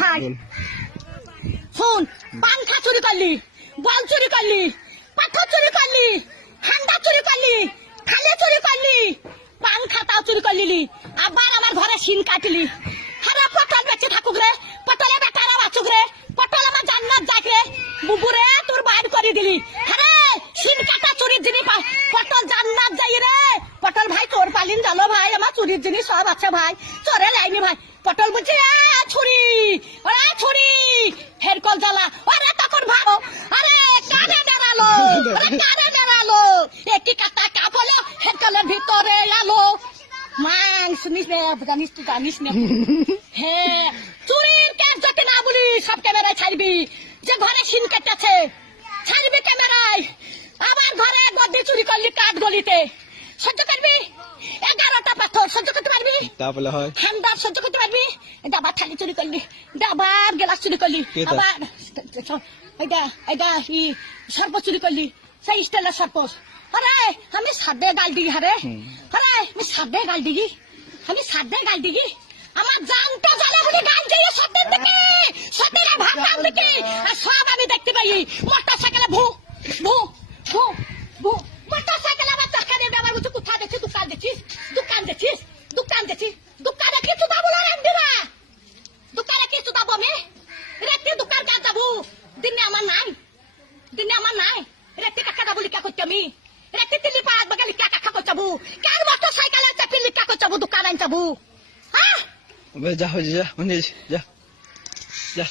ভাই শুন, পাংখা চুরি করলি, বল চুরি করলি, পাথর চুরি করলি, হান্ডা চুরি করলি, খালে চুরি করলি, পাংখাটাও চুরি করলি, আবার আমার ঘরে শিন কাটলি। হারে পটল বেঁচে থাকুক রে, পটলে বেটারা বাঁচুক রে, পটল আমার জান্নাত যাক রে, বুবুরে তোর বাইর করে দিলি। হারে শিন কাটা চুরির জিনিস পটল জান্নাত যাই রে। পটল ভাই তোর পালিন জানো ভাই, আমার চুরির জিনিস সব আছে ভাই, চোরে লাইনি ভাই। পটল বলছি ছুরি, ওরা ছুরি হেরকল জ্বালা, ওরে তখন ভাবো আরে কানে দাঁড়ালো, কানে দাঁড়ালো, একটি কাটা কাপ হলো হেরকলের ভিতরে আলো। মাংস নিস রে, জানিস তুই জানিস না। হ্যাঁ চুরির কাজ যাতে না বলি সব ক্যামেরায় ছাড়বি, যে ঘরে শিন কেটেছে ছাড়বি ক্যামেরায়। আবার ঘরে গদ্দি চুরি করলি কাঠ গলিতে, সহ্য করবি? 11টা পাথর সহ্য করতে পারবি? তাহলে হয় হান্ডার সহ্য করতে পারবি? ডাবার থালি চুরি করলি, ডাবার গ্লাস চুরি করলি, আবার সর্প চুরি করলি, সেই স্টাইলের সর্প। আরে আমি সাদে গাল দিগি, হারে আরে আমি সাদে গাল দিগি, আমি সাদে গাল দিগি। আমার জানটা জ্বালা বলে গাল দিয়ে সত্যের দিকে, সত্যের ভাবনার দিকে, আর সব আমি দেখতে পাই। মোটর সাইকেলে ভু ভু ভু ভু, মোটর সাইকেলে আমার চাকানে ব্যবহার করছে। কোথায় দেখছিস? দোকান দেখছিস? দোকান দেখছিস? দোকান দেখছিস? দোকানে কিছু দাবো না রান্দিরা, দোকানে কিছু দাবো আমি রাত্রে দোকান কাজ যাবো। দিনে আমার নাই, দিনে আমার নাই, রাত্রে কাকা দাবো লিখা করছি আমি, রাত্রে তিল্লি পাঁচ বাগা লিখা কাকা করতে যাবো, কার মোটর সাইকেলে চাপি লিখা করতে যাবো, দোকান আন যাবো। হ্যাঁ যা হয়েছে, যা যা যা।